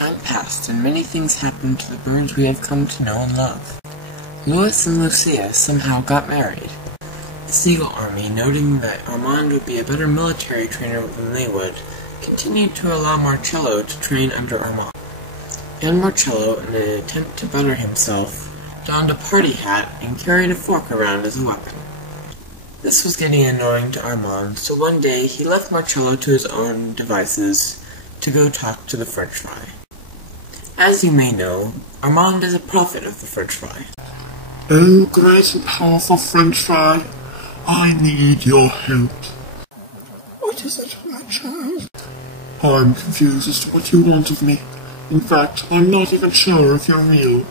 Time passed, and many things happened to the birds we have come to know and love. Louis and Lucia somehow got married. The Seagull army, noting that Armand would be a better military trainer than they would, continued to allow Marcello to train under Armand. And Marcello, in an attempt to better himself, donned a party hat and carried a fork around as a weapon. This was getting annoying to Armand, so one day he left Marcello to his own devices to go talk to the French fry. As you may know, Armand is a prophet of the French fry. Oh, great and powerful French fry, I need your help. What is it, my child? I'm confused as to what you want of me. In fact, I'm not even sure if you're real.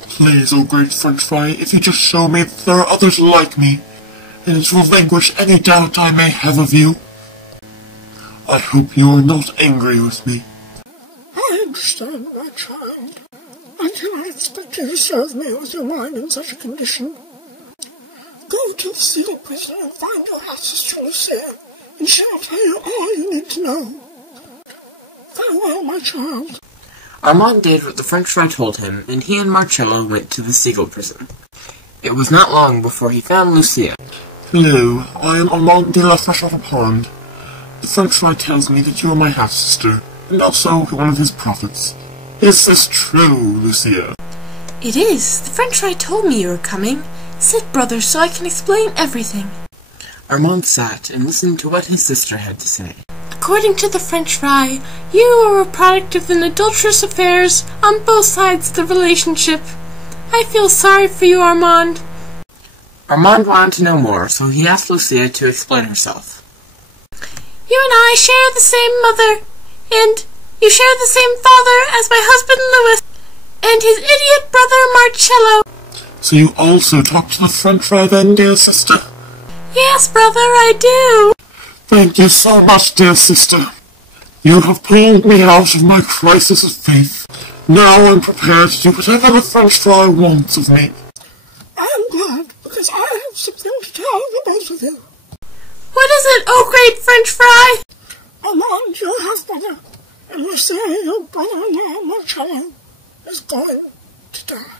Please, oh great French fry, if you just show me that there are others like me, and it will vanquish any doubt I may have of you. I hope you are not angry with me. I understand, my child. I cannot expect you to serve me with your mind in such a condition. Go to the Seagull prison and find your half-sister Lucia, and she will tell you all you need to know. Farewell, my child. Armand did what the French fry told him, and he and Marcello went to the Seagull prison. It was not long before he found Lucia. Hello, I am Armand de la Freshwater Pond. The French fry tells me that you are my half-sister, and also one of his prophets. Is this true, Lucia? It is. The French fry told me you were coming. Sit, brother, so I can explain everything. Armand sat and listened to what his sister had to say. According to the French fry, you are a product of an adulterous affairs on both sides of the relationship. I feel sorry for you, Armand. Armand wanted to know more, so he asked Lucia to explain herself. You and I share the same mother, and you share the same father as my husband Louis, and his idiot brother Marcello. So you also talk to the French fry then, dear sister? Yes, brother, I do. Thank you so much, dear sister. You have pulled me out of my crisis of faith. Now I'm prepared to do whatever the French fry wants of me. I am glad, because I have something to tell the both of you. What is it, oh great French fry? Armand, your half-brother, and Lucia, your brother-in-law, Marcello, is going to die.